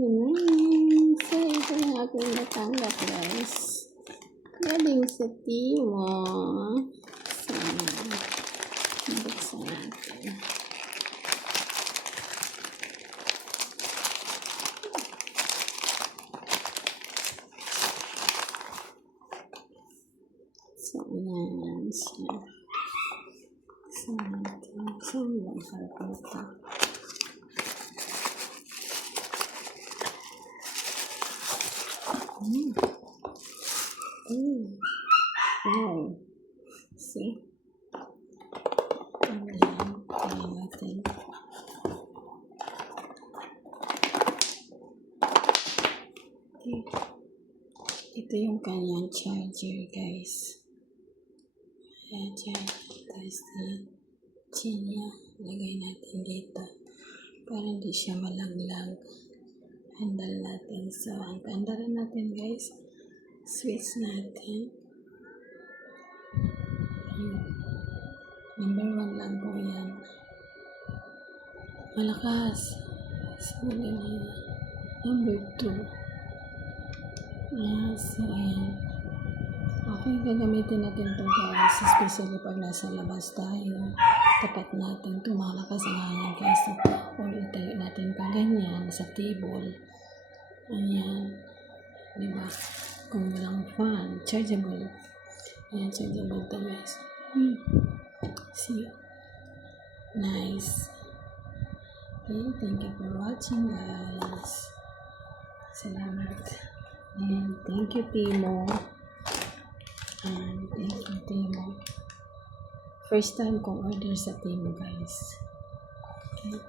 So, ito yung aking natanggap, guys. Galing sa Timo. So, buksan natin. So, yan siya. So, natin. So, lang harapota. Wow. See? Ayan. Ayan natin. Okay. Ito yung kanyang charger, guys. Ayan, charger. Tapos niya. Lagay natin dito. Para hindi siya malaglag. Handle natin. So, ang kandaran natin, guys. Switch natin. Number 1 lang po yan. Malakas. So, number 2. So, ayan. Okay, gagamitin natin ito, guys. Especially pag nasa labas tayo. Tapat natin ito. Malakas ang hangin, guys. Or itayo natin pa ganyan sa table. Ayan. Diba? Kung walang fan, chargeable. Ayan, chargeable ito, guys. See? Nice. Okay, thank you for watching, guys. Salamat. And thank you, Timo. And thank you, Timo. First time kong order sa Timo, guys. Okay.